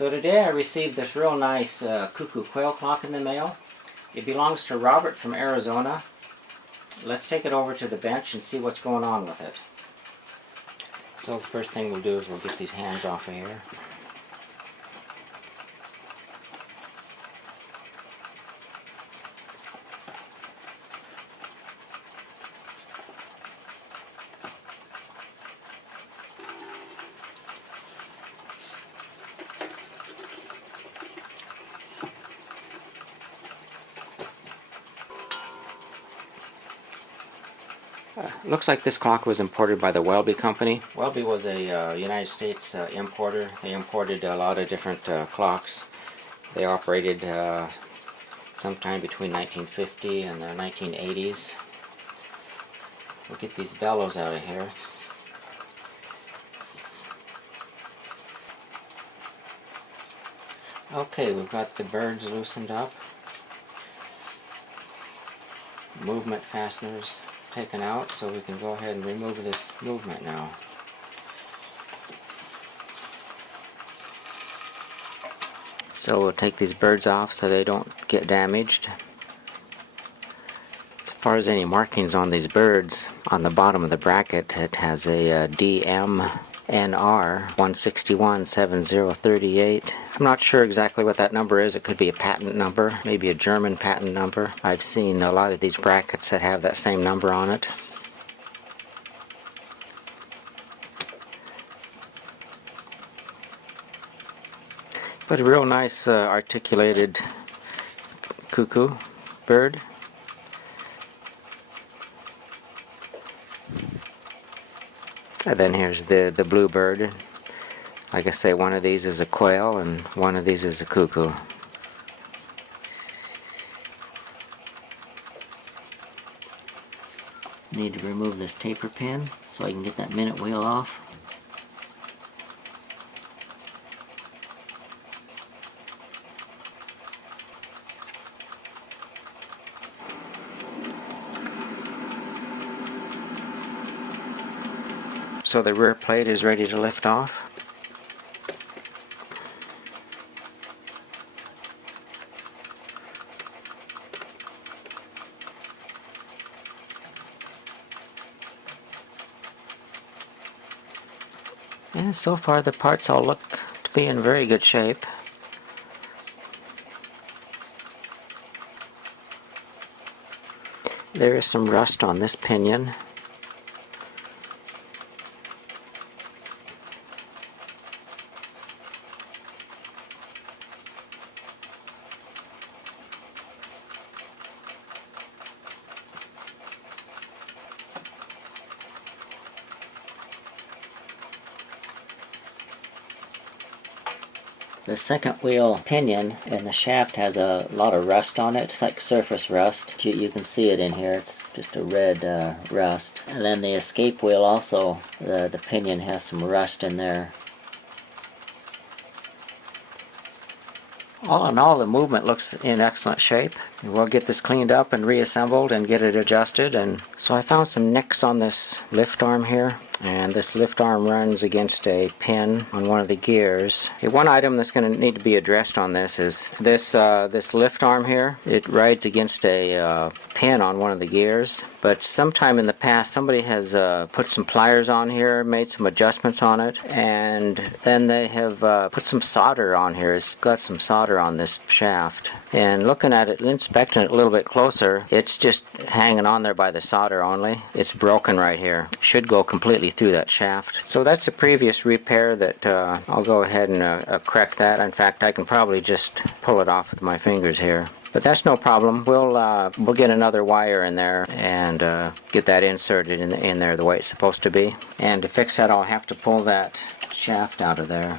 So today I received this real nice Cuckoo Quail clock in the mail. It belongs to Robert from Arizona. Let's take it over to the bench and see what's going on with it. So the first thing we'll do is we'll get these hands off of here. Looks like this clock was imported by the Welby company. Welby was a United States importer. They imported a lot of different clocks. They operated sometime between 1950 and the 1980s. We'll get these bellows out of here. Okay, we've got the birds loosened up. Movement fasteners taken out, so we can go ahead and remove this movement now. So we'll take these birds off so they don't get damaged. As far as any markings on these birds, on the bottom of the bracket it has a DMNR 1617038. I'm not sure exactly what that number is. It could be a patent number, maybe a German patent number. I've seen a lot of these brackets that have that same number on it. But a real nice articulated cuckoo bird. And then here's the blue bird. Like I say, one of these is a quail and one of these is a cuckoo. Need to remove this taper pin so I can get that minute wheel off. So the rear plate is ready to lift off. And so far the parts all look to be in very good shape. There is some rust on this pinion. The second wheel pinion and the shaft has a lot of rust on it. It's like surface rust. You can see it in here. It's just a red rust. And then the escape wheel also, the pinion has some rust in there. All in all, the movement looks in excellent shape. We'll get this cleaned up and reassembled and get it adjusted. And so I found some nicks on this lift arm here. And this lift arm runs against a pin on one of the gears. Okay, one item that's going to need to be addressed on this is this lift arm here. It rides against a pin on one of the gears. But sometime in the past somebody has put some pliers on here, made some adjustments on it, and then they have put some solder on here. It's got some solder on this shaft. And looking at it, inspecting it a little bit closer, it's just hanging on there by the solder only. It's broken right here. Should go completely through that shaft. So that's a previous repair that I'll go ahead and correct that. In fact, I can probably just pull it off with my fingers here. But that's no problem. We'll get another wire in there and get that inserted in there the way it's supposed to be. And to fix that, I'll have to pull that shaft out of there.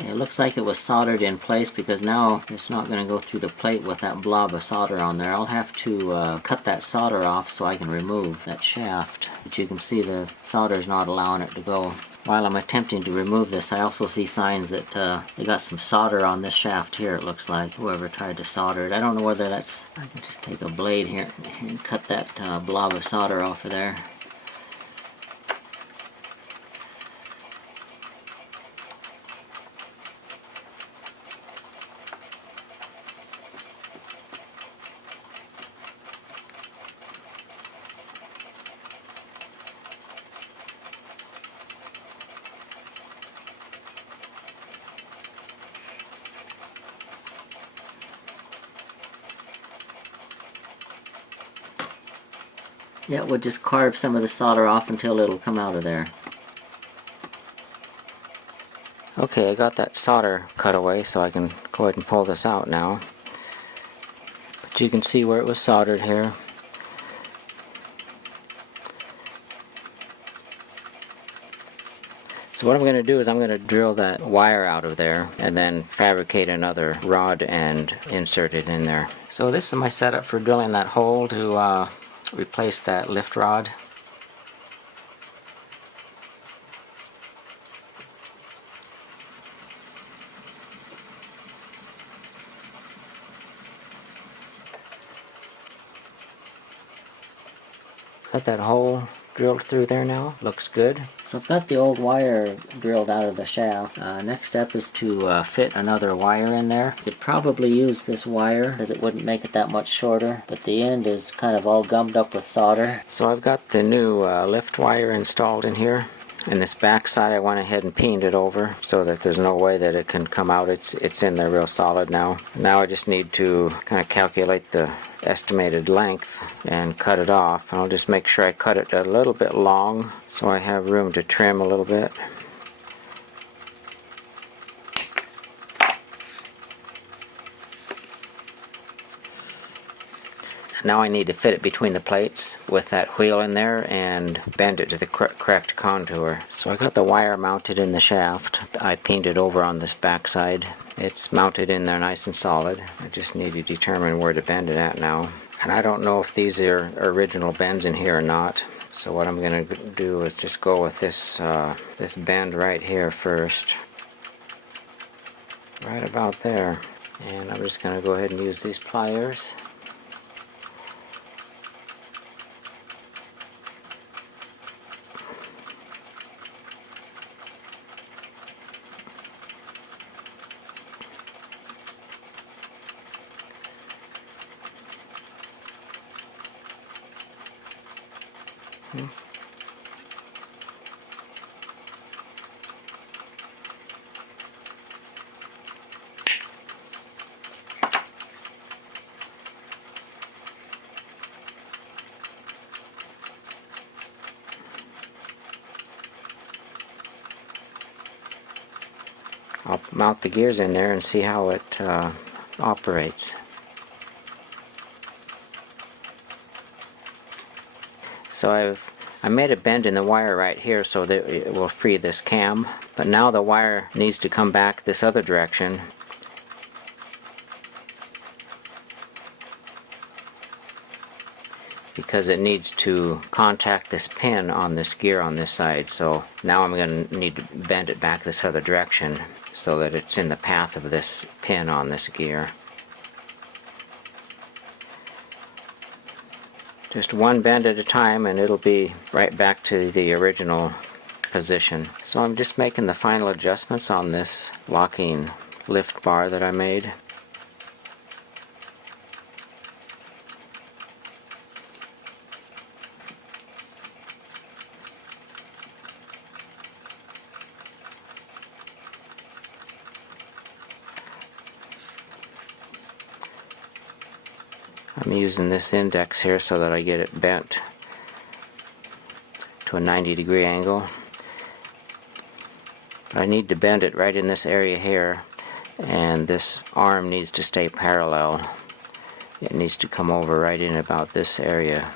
It looks like it was soldered in place because now it's not going to go through the plate with that blob of solder on there. I'll have to cut that solder off so I can remove that shaft. But you can see the solder is not allowing it to go. While I'm attempting to remove this, I also see signs that they got some solder on this shaft here, it looks like. Whoever tried to solder it. I don't know whether that's... I can just take a blade here and cut that blob of solder off of there. Yeah, we'll just carve some of the solder off until it'll come out of there. Okay, I got that solder cut away, so I can go ahead and pull this out now. But you can see where it was soldered here. So what I'm going to do is I'm going to drill that wire out of there and then fabricate another rod and insert it in there. So this is my setup for drilling that hole to replace that lift rod. Got that hole drilled through there now. Looks good. So I've got the old wire drilled out of the shaft. Next step is to fit another wire in there. You could probably use this wire because it wouldn't make it that much shorter, but the end is kind of all gummed up with solder. So I've got the new lift wire installed in here. And this back side I went ahead and peened it over so that there's no way that it can come out. It's in there real solid now. Now I just need to kind of calculate the estimated length and cut it off. I'll just make sure I cut it a little bit long so I have room to trim a little bit. Now I need to fit it between the plates with that wheel in there and bend it to the correct contour. So I got the wire mounted in the shaft. I peened it over on this back side. It's mounted in there nice and solid. I just need to determine where to bend it at now. And I don't know if these are original bends in here or not. So what I'm going to do is just go with this this bend right here first. Right about there. And I'm just going to go ahead and use these pliers. I'll mount the gears in there and see how it operates. So I made a bend in the wire right here so that it will free this cam, but now the wire needs to come back this other direction. Because it needs to contact this pin on this gear on this side. So now I'm going to need to bend it back this other direction so that it's in the path of this pin on this gear. Just one bend at a time and it'll be right back to the original position. So I'm just making the final adjustments on this locking lift bar that I made. I'm using this index here so that I get it bent to a 90-degree angle. I need to bend it right in this area here, and this arm needs to stay parallel. It needs to come over right in about this area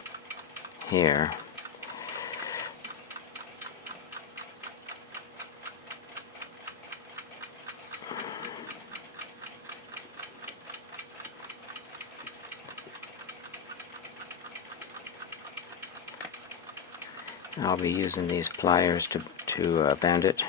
here. I'll be using these pliers to bend it.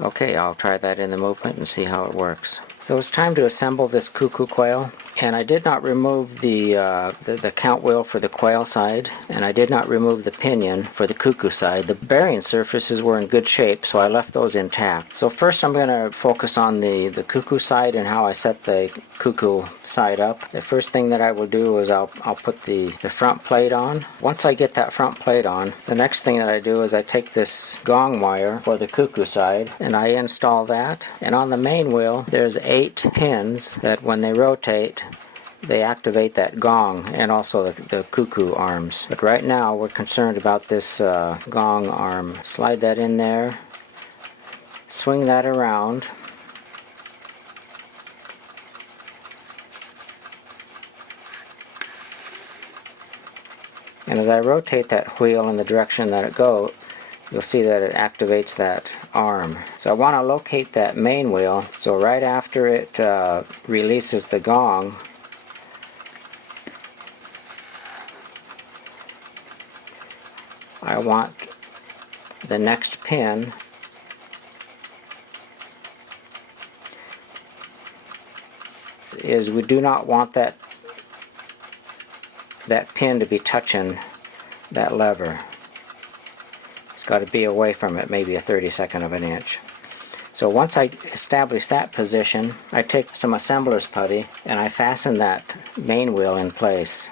Okay, I'll try that in the movement and see how it works. So it's time to assemble this cuckoo quail. And I did not remove the count wheel for the quail side, and I did not remove the pinion for the cuckoo side. The bearing surfaces were in good shape, so I left those intact. So first I'm going to focus on the cuckoo side and how I set the cuckoo side up. The first thing that I will do is I'll put the front plate on. Once I get that front plate on, the next thing that I do is I take this gong wire for the cuckoo side and I install that. And on the main wheel there's 8 pins that when they rotate they activate that gong and also the cuckoo arms. But right now we're concerned about this gong arm. Slide that in there, swing that around, and as I rotate that wheel in the direction that it goes, you'll see that it activates that arm. So I want to locate that main wheel, so right after it releases the gong, I want the next pin is we do not want that pin to be touching that lever. It's got to be away from it, maybe a 32nd of an inch. So once I establish that position, I take some assembler's putty and I fasten that main wheel in place.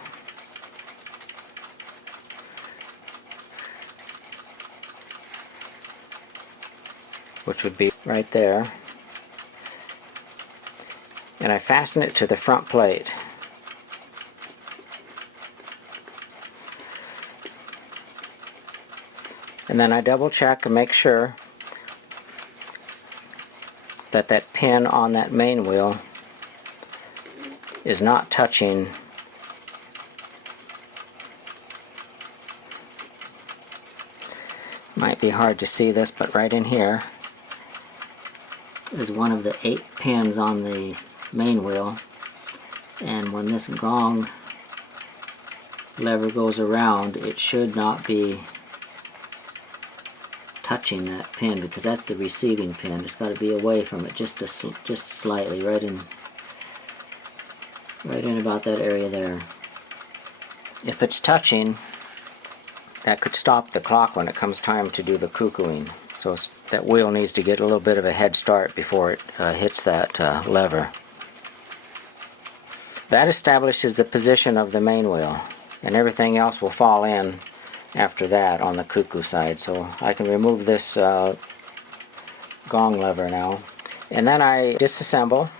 Which would be right there, and I fasten it to the front plate. And then I double check and make sure that that pin on that main wheel is not touching might be hard to see this, but right in here is one of the 8 pins on the main wheel, and when this gong lever goes around it should not be touching that pin because that's the receiving pin. It's got to be away from it just slightly, right in about that area there. If it's touching, that could stop the clock when it comes time to do the cuckooing. So that wheel needs to get a little bit of a head start before it hits that lever. That establishes the position of the main wheel, and everything else will fall in after that on the cuckoo side. So I can remove this gong lever now. And then I disassemble.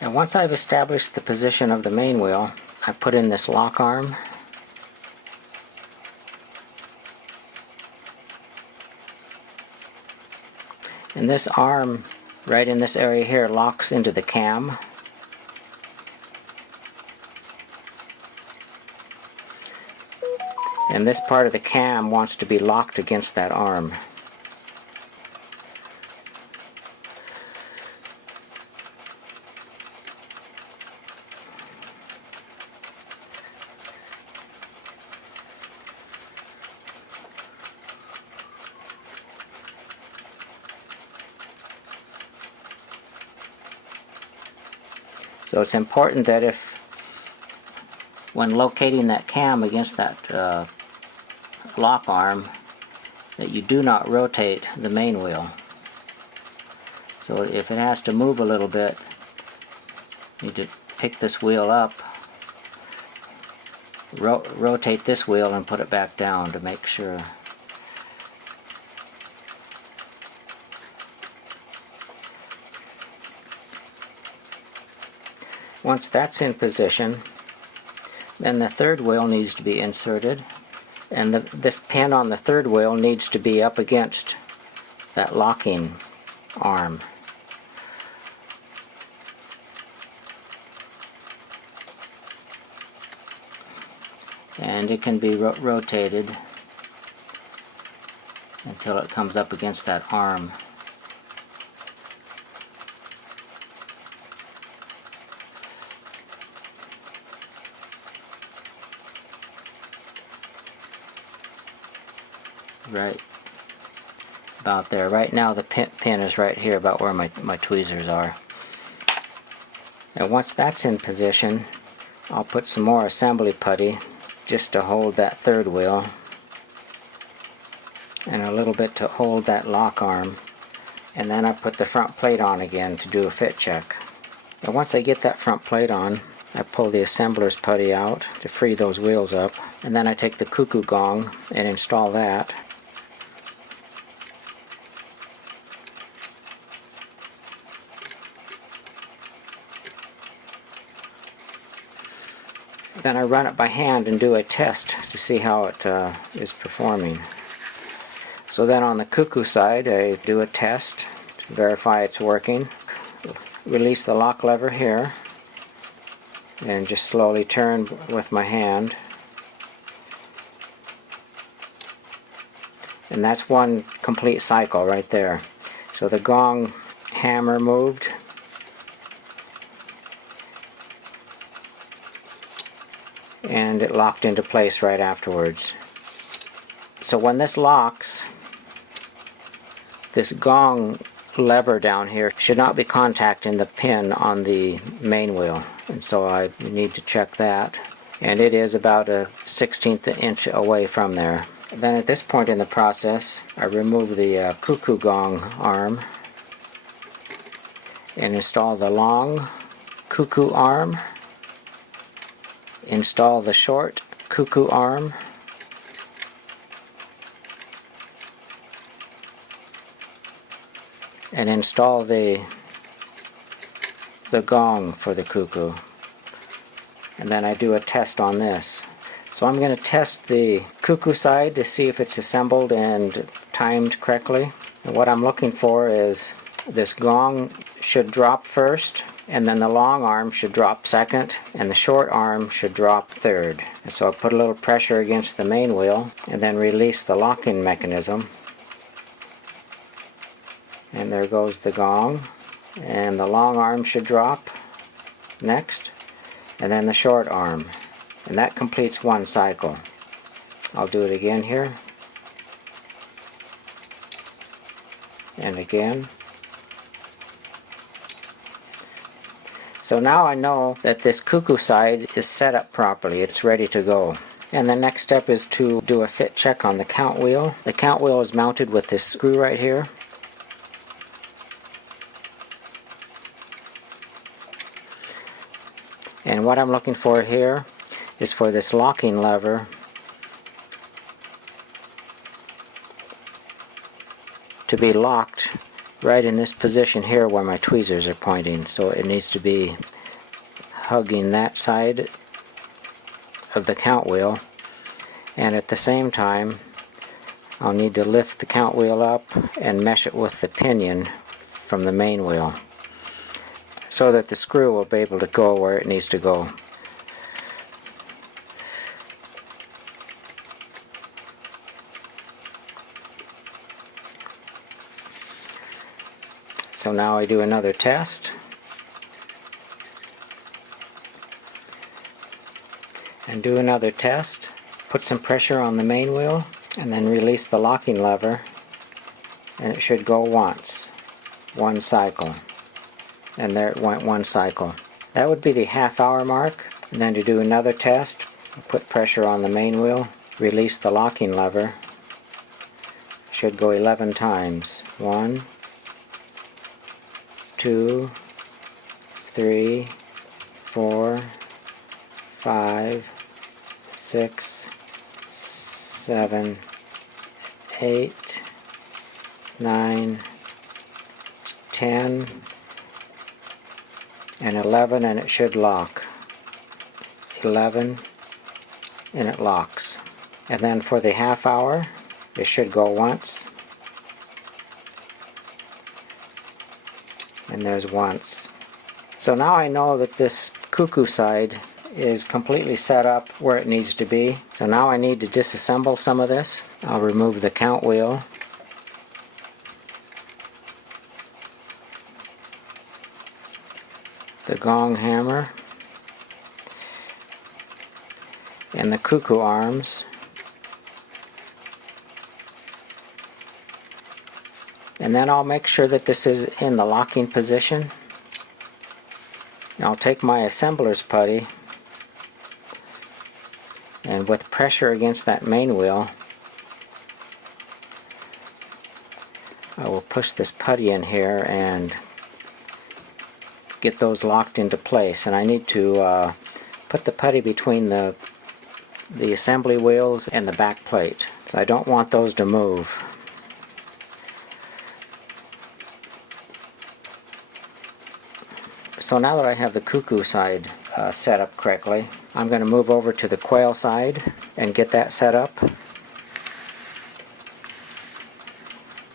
And once I've established the position of the main wheel, I put in this lock arm. And this arm right in this area here locks into the cam. And this part of the cam wants to be locked against that arm. So it's important that when locating that cam against that lock arm, that you do not rotate the main wheel. So if it has to move a little bit, you need to pick this wheel up, rotate this wheel and put it back down to make sure. Once that's in position, then the third wheel needs to be inserted, and this pin on the third wheel needs to be up against that locking arm. And it can be rotated until it comes up against that arm. Right about there. Right now the pin is right here about where my tweezers are. And once that's in position, I'll put some more assembly putty just to hold that third wheel, and a little bit to hold that lock arm, and then I put the front plate on again to do a fit check. And once I get that front plate on, I pull the assembler's putty out to free those wheels up, and then I take the cuckoo gong and install that. Then I run it by hand and do a test to see how it is performing. So then on the cuckoo side, I do a test to verify it's working. Release the lock lever here and just slowly turn with my hand. And that's one complete cycle right there. So the gong hammer moved, and it locked into place right afterwards. So when this locks, this gong lever down here should not be contacting the pin on the main wheel, and so I need to check that, and it is about a 1/16 inch away from there. Then at this point in the process, I remove the cuckoo gong arm and install the long cuckoo arm, install the short cuckoo arm, and install the gong for the cuckoo. And then I do a test on this. So I'm going to test the cuckoo side to see if it's assembled and timed correctly. And what I'm looking for is this gong should drop first, and then the long arm should drop second, and the short arm should drop third. And so I put a little pressure against the main wheel and then release the locking mechanism. And there goes the gong, and the long arm should drop next, and then the short arm, and that completes one cycle. I'll do it again here, and again. So now I know that this cuckoo side is set up properly, it's ready to go. And the next step is to do a fit check on the count wheel. The count wheel is mounted with this screw right here. And what I'm looking for here is for this locking lever to be locked right in this position here where my tweezers are pointing. So it needs to be hugging that side of the count wheel, and at the same time I'll need to lift the count wheel up and mesh it with the pinion from the main wheel, so that the screw will be able to go where it needs to go. So now I do another test. And do another test. Put some pressure on the main wheel and then release the locking lever, and it should go once. One cycle. And there it went, one cycle. That would be the half-hour mark. And then to do another test, put pressure on the main wheel, release the locking lever. Should go 11 times. 1, 2, 3, 4, 5, 6, 7, 8, 9, 10, and 11, and it should lock. 11, and it locks. And then for the half hour, it should go once, and there's once. So now I know that this cuckoo side is completely set up where it needs to be. So now I need to disassemble some of this. I'll remove the count wheel. The gong hammer, and the cuckoo arms, And then I'll make sure that this is in the locking position. I'll take my assembler's putty, and with pressure against that main wheel, I will push this putty in here and get those locked into place. And I need to put the putty between the assembly wheels and the back plate, so I don't want those to move. So now that I have the cuckoo side set up correctly, I'm going to move over to the quail side and get that set up.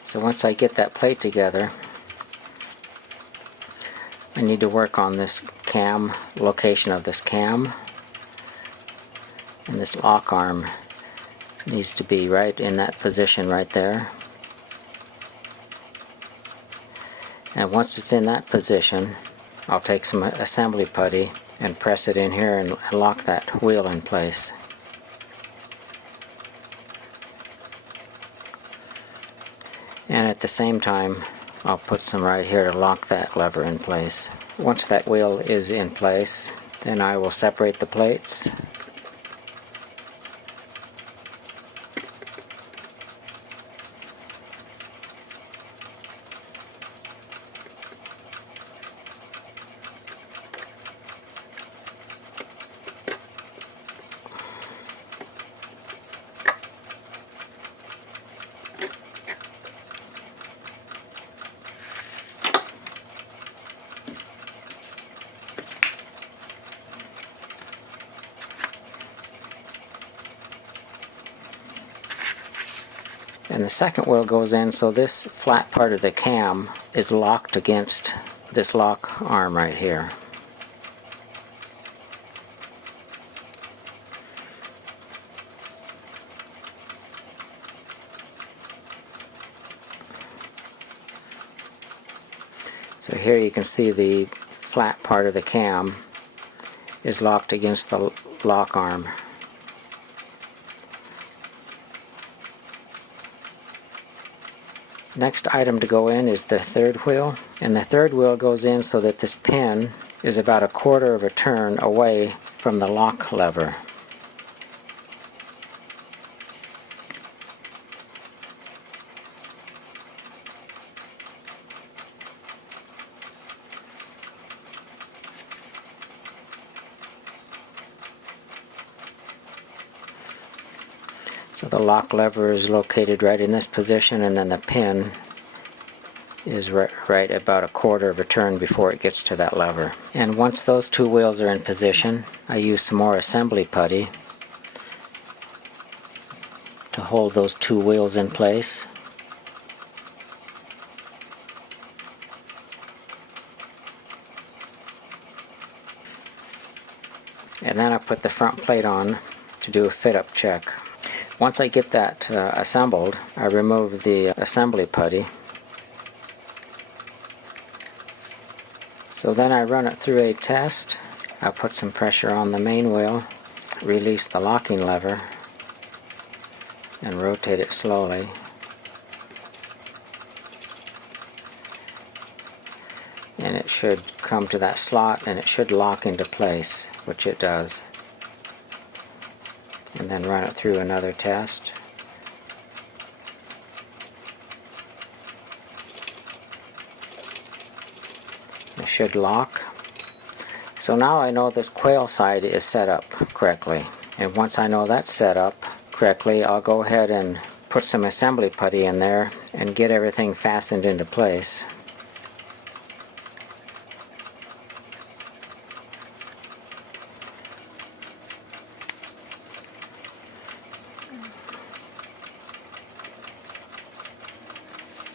So once I get that plate together, I need to work on this cam, location of this cam, and this lock arm needs to be right in that position right there. And once it's in that position, I'll take some assembly putty and press it in here and lock that wheel in place. And at the same time, I'll put some right here to lock that lever in place. Once that wheel is in place, then I will separate the plates. And the second wheel goes in, so this flat part of the cam is locked against this lock arm right here. So here you can see the flat part of the cam is locked against the lock arm. Next item to go in is the third wheel, and the third wheel goes in so that this pin is about 1/4 of a turn away from the lock lever. So the lock lever is located right in this position, and then the pin is right about 1/4 of a turn before it gets to that lever. And once those two wheels are in position, I use some more assembly putty to hold those two wheels in place. And then I put the front plate on to do a fit-up check. Once I get that assembled, I remove the assembly putty. So then I run it through a test. I put some pressure on the main wheel, release the locking lever, and rotate it slowly. And it should come to that slot, and it should lock into place, which it does. And then run it through another test. It should lock. So now I know the quail side is set up correctly. And once I know that's set up correctly, I'll go ahead and put some assembly putty in there and get everything fastened into place.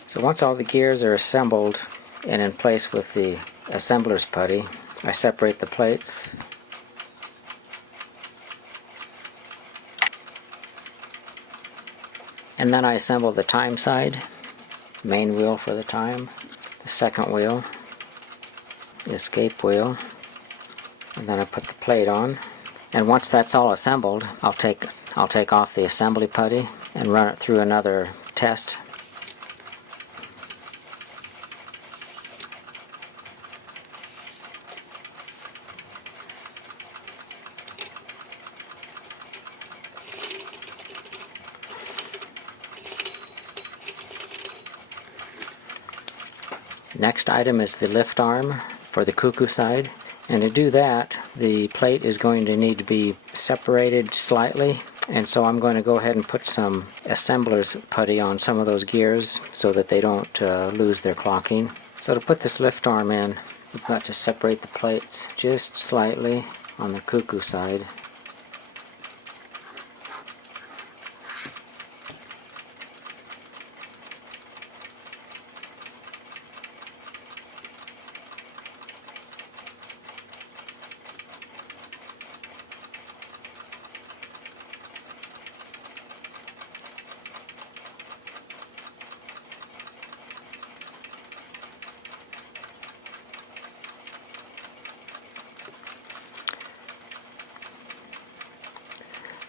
So once all the gears are assembled and in place with the assembler's putty, I separate the plates. And then I assemble the time side, main wheel for the time, the second wheel, the escape wheel, and then I put the plate on. And once that's all assembled, I'll take off the assembly putty and run it through another test. Next item is the lift arm for the cuckoo side. And to do that, the plate is going to need to be separated slightly. And so I'm going to go ahead and put some assembler's putty on some of those gears so that they don't lose their clocking. So to put this lift arm in, we've got to separate the plates just slightly on the cuckoo side.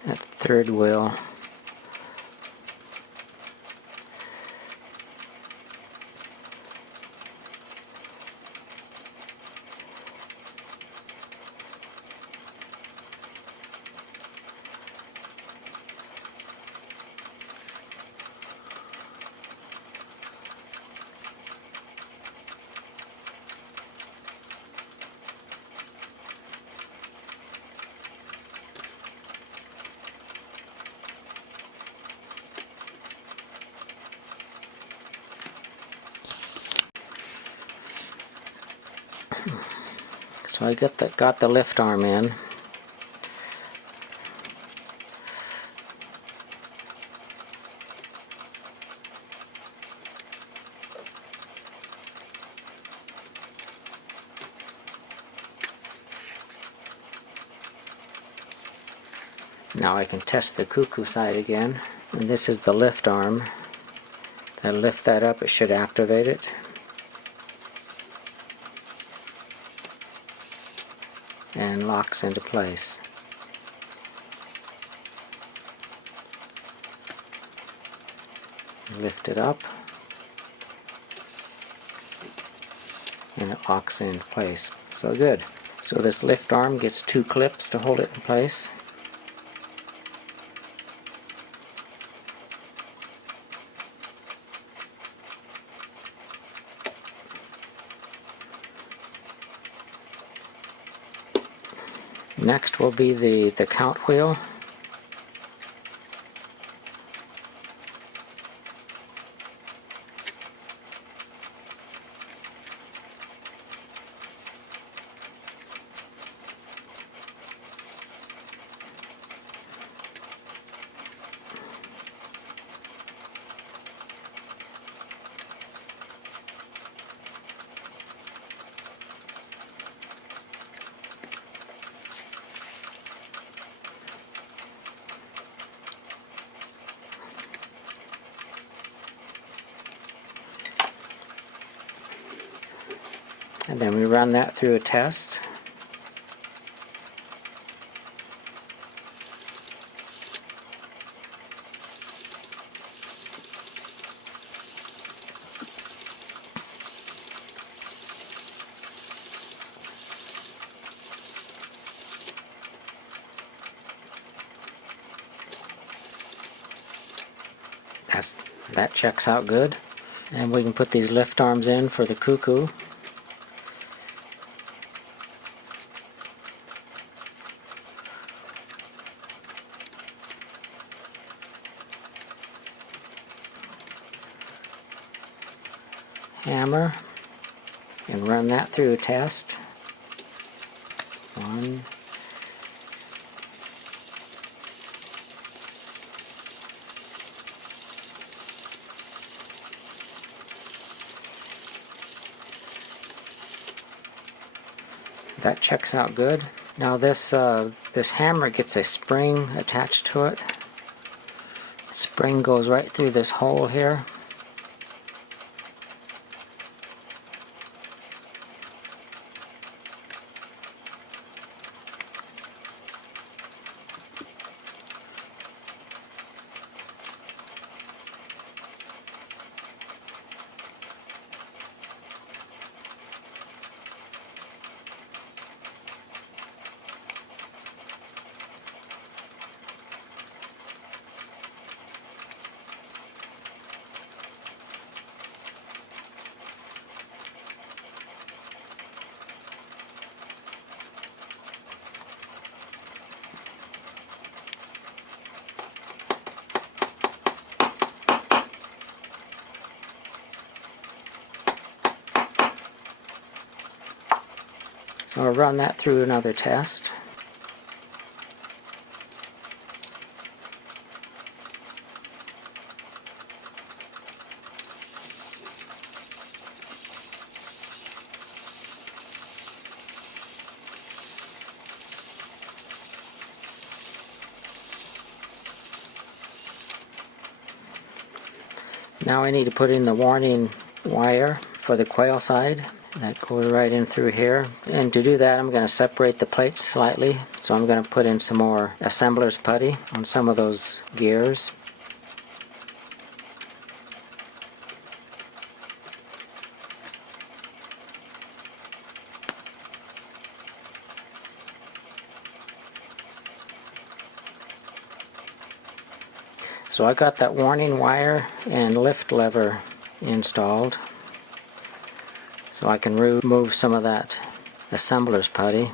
That third wheel So I got the lift arm in. Now I can test the cuckoo side again. And this is the lift arm. I lift that up, it should activate it. And locks into place. Lift it up and it locks into place. So good. So this lift arm gets 2 clips to hold it in place. Next will be the count wheel. And then we run that through a test. That checks out good. And we can put these lift arms in for the cuckoo. Hammer and run that through a test. 1, that checks out good. Now this hammer gets a spring attached to it. The spring goes right through this hole here. So I'll run that through another test. Now I need to put in the warning wire for the quail side. That goes right in through here. And to do that, I'm going to separate the plates slightly. So I'm going to put in some more assembler's putty on some of those gears. So I got that warning wire and lift lever installed, so I can remove some of that assembler's putty.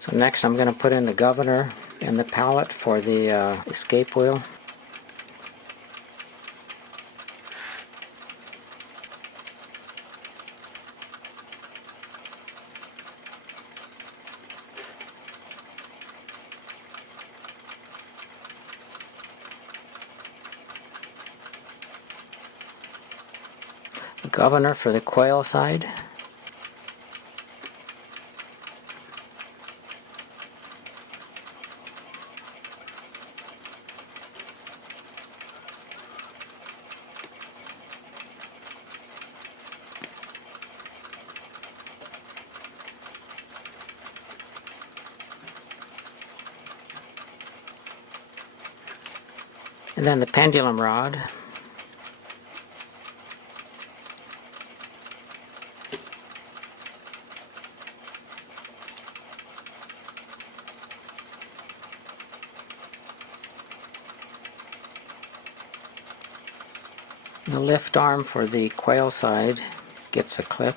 So next I'm going to put in the governor and the pallet for the escape wheel. The governor for the quail side. And then the pendulum rod. The lift arm for the quail side gets a clip.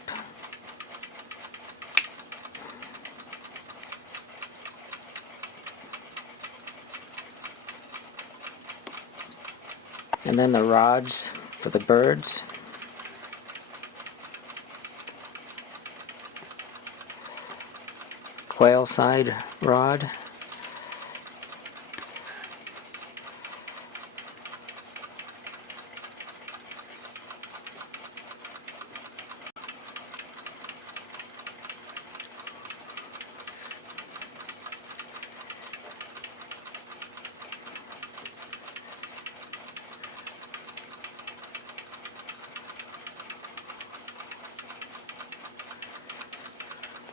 And then the rods for the birds. Quail side rod.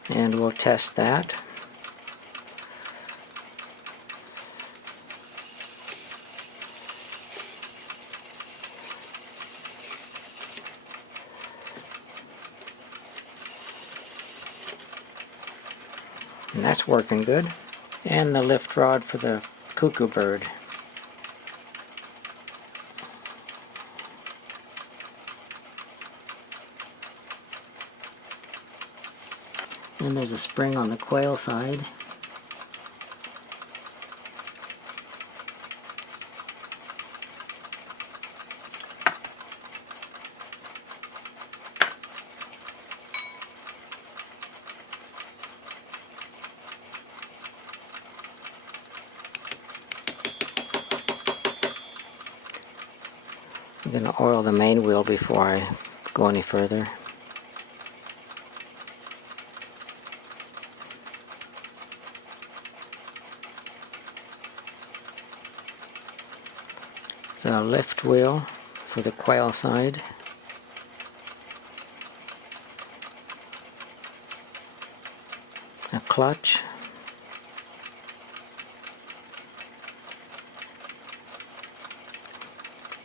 And we'll test that. And that's working good. And the lift rod for the cuckoo bird. And there's a spring on the quail side. I'm going to oil the main wheel before I go any further. So a lift wheel for the quail side. A clutch.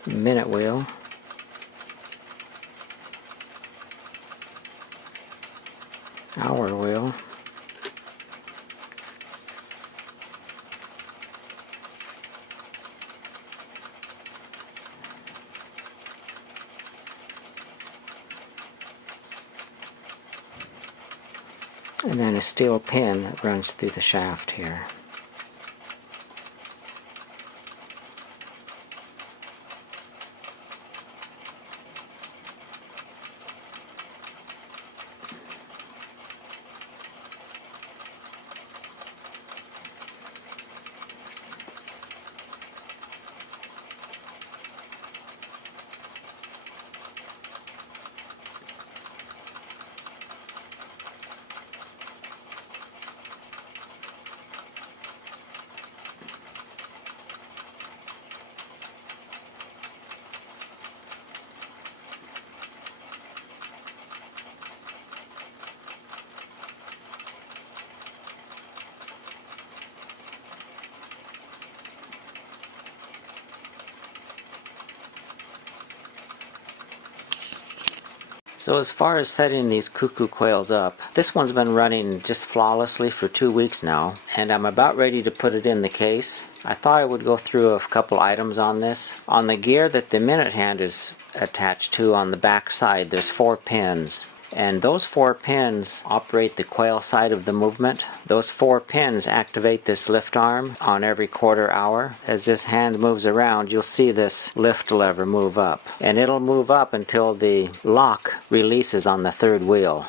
Minute wheel. Hour wheel. And then a steel pin that runs through the shaft here. So as far as setting these cuckoo quails up, this one's been running just flawlessly for 2 weeks now, and I'm about ready to put it in the case. I thought I would go through a couple items on this. On the gear that the minute hand is attached to on the back side, there's 4 pins. And those 4 pins operate the quail side of the movement. Those 4 pins activate this lift arm on every quarter hour. As this hand moves around, you'll see this lift lever move up. And it'll move up until the lock releases on the 3rd wheel.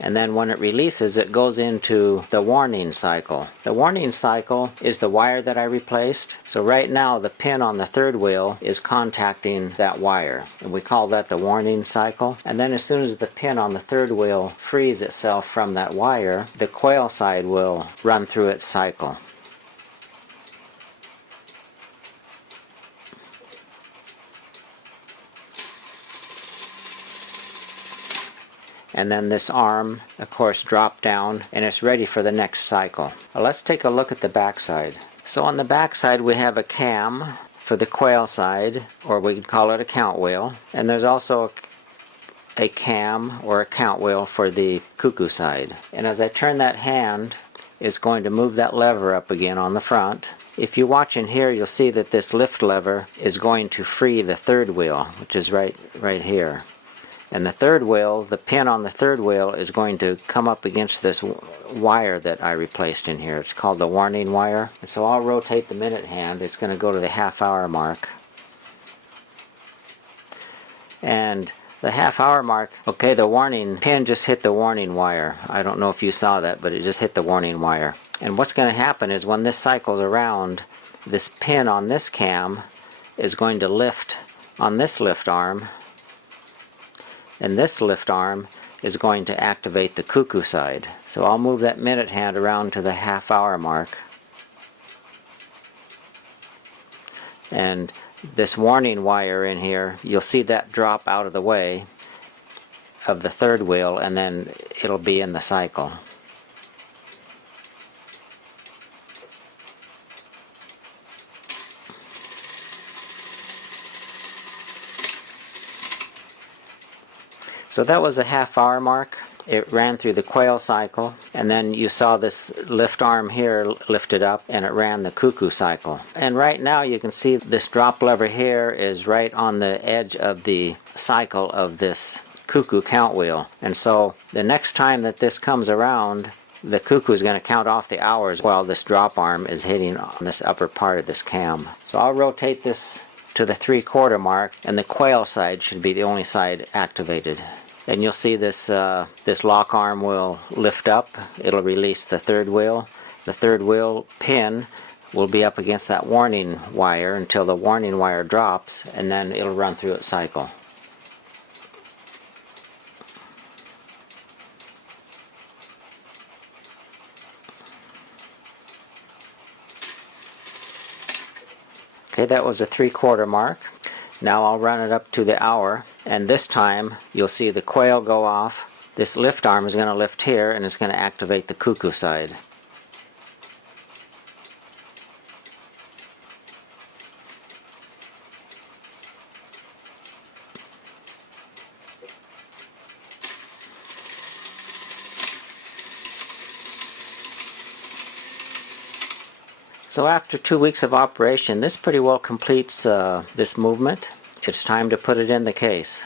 And then when it releases, it goes into the warning cycle. The warning cycle is the wire that I replaced. So right now the pin on the 3rd wheel is contacting that wire, and we call that the warning cycle. And then as soon as the pin on the 3rd wheel frees itself from that wire, the quail side will run through its cycle. And then this arm, of course, dropped down, and it's ready for the next cycle. Now let's take a look at the back side. So on the back side we have a cam for the quail side, or we could call it a count wheel. And there's also a cam or a count wheel for the cuckoo side. And as I turn that hand, it's going to move that lever up again on the front. If you watch in here, you'll see that this lift lever is going to free the 3rd wheel, which is right here. And the 3rd wheel, the pin on the 3rd wheel is going to come up against this wire that I replaced in here. It's called the warning wire. And so I'll rotate the minute hand. It's going to go to the half-hour mark. And the half-hour mark, okay, the warning pin just hit the warning wire. I don't know if you saw that, but it just hit the warning wire. And what's going to happen is when this cycles around, this pin on this cam is going to lift on this lift arm, and this lift arm is going to activate the cuckoo side. So I'll move that minute hand around to the half-hour mark. And this warning wire in here, you'll see that drop out of the way of the 3rd wheel, and then it'll be in the cycle. So that was a half-hour mark. It ran through the quail cycle, and then you saw this lift arm here lifted up, and it ran the cuckoo cycle. And right now you can see this drop lever here is right on the edge of the cycle of this cuckoo count wheel. And so the next time that this comes around, the cuckoo is going to count off the hours while this drop arm is hitting on this upper part of this cam. So I'll rotate this to the 3/4 mark, and the quail side should be the only side activated. And you'll see this this lock arm will lift up. It'll release the 3rd wheel. The 3rd wheel pin will be up against that warning wire until the warning wire drops, and then it'll run through its cycle. Okay, that was a 3/4 mark. Now I'll run it up to the hour, and this time you'll see the quail go off. This lift arm is going to lift here, and it's going to activate the cuckoo side. So after 2 weeks of operation, this pretty well completes this movement. It's time to put it in the case.